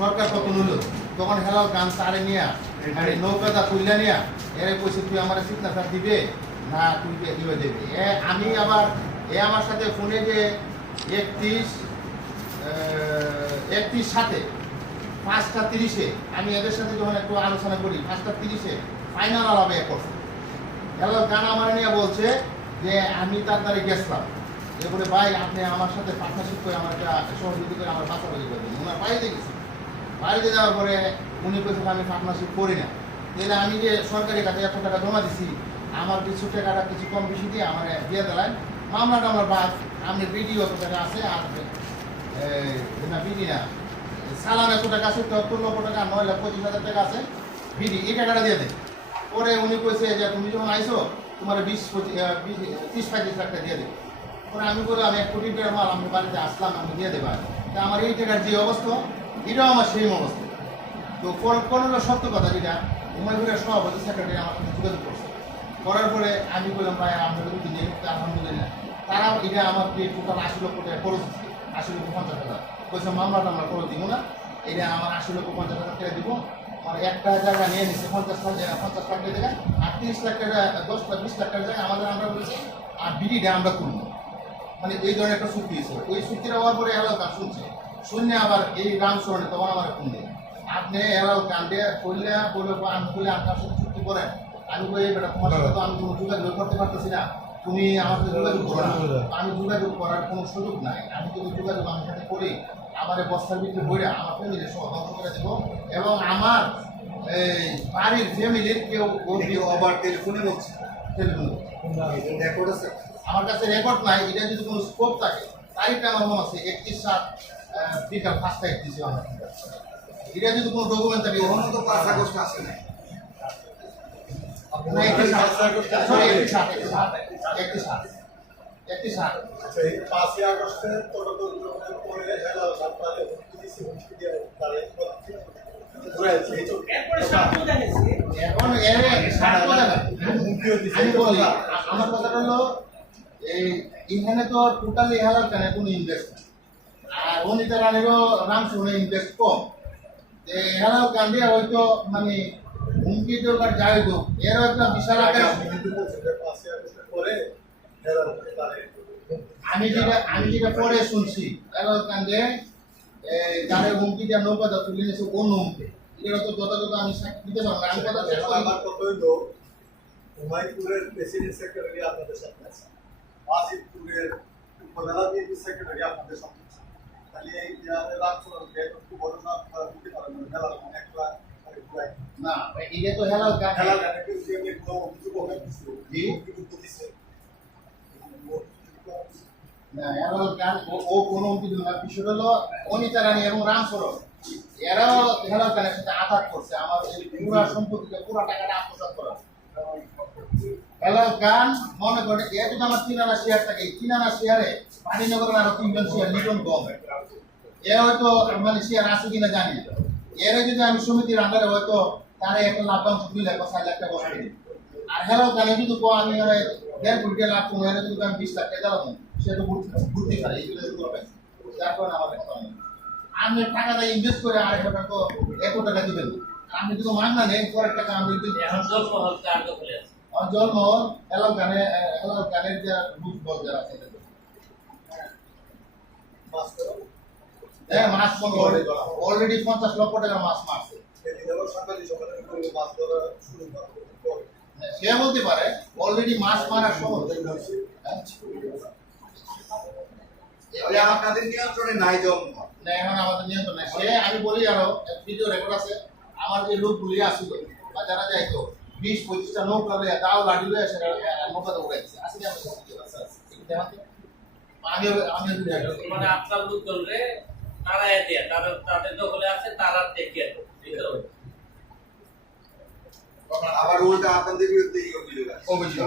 সরকার কত নিল তখন হেলাল গান তারে নিয়া, আরে নৌকাটা তুইলা নিয়া, এরে কইছে, তুই আমার সিগনেচার দিবে? না তুই কে দিবে? এ, আমি আবার, এ আমার সাথে ফোনে যে একত্রিশ একত্রিশ সাথে, পাঁচটা তিরিশে, আমি এদের সাথে যখন একটু আলোচনা করি, পাঁচটা তিরিশে ফাইনাল আলাপে এ হেলাল গান আমার নিয়ে বলছে যে, আমি তার দ্বারে গেছিলাম। এরপরে, ভাই, আপনি আমার সাথে পার্টনারশিপ করে আমার একটা সহযোগিতা করে আমার বাসা বাড়ি করে ওনার বাড়িতে গেছি। বাড়িতে যাওয়ার পরে উনি বলছেন আমি পার্টনারশিপ করি না। তাহলে আমি যে সরকারি কাছে এত টাকা জমা দিছি, আমার কিছু টাকাটা কিছু কম বেশি দিয়ে আমার দিয়ে দিলেন। মামলাটা আমার বাদ আপনি বিডি অত টাকা আছে, আর না বিডি না সালান এত টাকা আছে সত্তর লক্ষ টাকা, নয় লাখ পঁচিশ হাজার টাকা আছে বিডি এই টাকাটা দিয়ে দেয় পরে উনি কইছে যে, তুমি যখন আইসো তোমার বিশ পঁচিশ ত্রিশ পঁয়ত্রিশ লাখ টাকা দিয়ে দেবে পরে আমি বললাম আমি এক কোটি টাকার মাল আমি বাড়িতে আসলাম, আমি দিয়ে দেবো। তা আমার এই টাকার যে অবস্থা এটাও আমার সেম অবস্থা। তো কোন সত্য কথা যেটা, উমাইপুরের সভাপতি সেক্রেটারি আমার সাথে যোগাযোগ করছে। করার পরে আমি বললাম, ভাই, আমরা যদি নিয়ে আলহামদুলিল্লাহ। তারা এটা আমার টোটাল আশি লক্ষ টাকা খরচ হচ্ছে, আশি লক্ষ পঞ্চাশ হাজার। বলছে মামলাটা আমরা করে দিব না, এটা আমার আশি লক্ষ পঞ্চাশ হাজার টাকা দিব। আমার একটা জায়গা নিয়ে নিচ্ছে পঞ্চাশ জায়গা পঞ্চাশ লাখ টাকা আর তিরিশ লাখ টাকা দশ লাখ, বিশ লাখ টাকা জায়গা আমাদের আমরা বলেছি, আর বিডিটা আমরা করব। মানে এই ধরনের একটা চুক্তি হয়েছিল ওই চুক্তিটা হওয়ার পরে এলাকা শুনছে। শুনে আবার এই গান শরণে তখন আমার ফোন দেয় আপনি এলাও কান্দে করলে বলে আমি বলে আপনার সাথে চুক্তি করেন আমি বলি বেটা, তোমার তো আমি কোনো যোগাযোগ করতে পারতেছি না। তুমি সাথে যোগাযোগ করো না। আমি যোগাযোগ করার কোনো সুযোগ নাই। আমি যদি যোগাযোগ আমার সাথে করি আমার বস্তার ভিতরে বইরা আমার ফ্যামিলি সহ ধ্বংস করে দেবো এবং আমার এই বাড়ির ফ্যামিলির কেউ ভিডিও আবার টেলিফোনে বলছে রেকর্ড আছে? আমার কাছে রেকর্ড নাই, এটা যদি কোনো স্কোপ থাকে, তারিখটা আমার মনে আছে, একত্রিশ সাত বিকাল আমার এটা যদি কোনো ডকুমেন্ট থাকে কখনো তো পাঁচ আগস্ট আসে নাই। পাঁচই আগস্টের পরে হুমকি দিয়ে আমার কথাটা হলো এই এখানে তো টোটালি হেলার কেন কোনো ইনভেস্ট আর অনিতা রানীরও নাম শুনে ইনভেস্ট কম। হেলাল কান্দিয়া হয়তো মানে হুমকি দরকার যাই হোক এরও একটা বিশাল আকার। আমি যেটা আমি যেটা পরে শুনছি হেলাল কান্দে তাদের হুমকি দেওয়া নৌকাটা তুলে নিয়েছে অন্য হুমকি? এটা তো যথাযথ আমি দিতে পারব। আমি কথা শেষ করি। আমার কত হইল হুমায়ুপুরের প্রেসিডেন্ট সেক্রেটারি আপনাদের সাথে আছে। আজিদপুরের উপজেলা বিএনপি সেক্রেটারি আপনাদের সাথে না এটা তো হেলাল হেলাল না, ও- কোনো অঙ্কিত না। বিষয়টা হলো অনিতা রানী এবং রামচরণ এরাও হেলাল গানের সাথে আঘাত করছে। আমার পুরা সম্পত্তিকে পুরা টাকাটা আত্মসাৎ করা। হেলাল গান মনে করে, এ যদি তিন আনা শেয়ার থাকে তিন আনা শেয়ারে আরও তিনজন শেয়ার এ হয়তো মানে শেয়ার আছে কিনা জানি। এর যদি আমি সমিতির আন্ডারে হয়তো তারা একটা লাভবাংশ দুই লাখ বা লাখ টাকা বসাই আর হেলাল গানে যদি কো আমি এর দেড় কোটি লাভ এর যদি আমি বিশ লাখ টাকা দিলাম সে তো ঘুরতে পারে এই জন্য করবে যার আমার নেই ইনভেস্ট করে আড়াই টাকা তো এত টাকা দিবেন আপনি যদি মাগনা নেই পরের টাকা আমি যদি এখন জন্ম গানে গানের যে রূপ বল যারা আছে। হ্যাঁ মাছ অলরেডি পঞ্চাশ লক্ষ টাকা মাছ মারছে। করে সে বলতে পারে অলরেডি মাছ মারার সময়। তাহলে আপনাদের নিয়ন্ত্রণে নাই জন্ম না এখন আমাদের নিয়ন্ত্রণ সে আমি বলি আরও ভিডিও রেকর্ড আছে। আমার যে লোকগুলি আসছিল বা যারা যাইতো বিশ পঁচিশটা নৌকা লইয়া তাও লাঠি লইয়া উড়াইছে। আমি আমি মানে আপনার লোক ধরলে তারাই দেয় তাদের তাদের দখলে আছে তারা দেখিয়ে আবার উল্টা আপনাদের বিরুদ্ধে অভিযোগ আছে। অভিযোগ।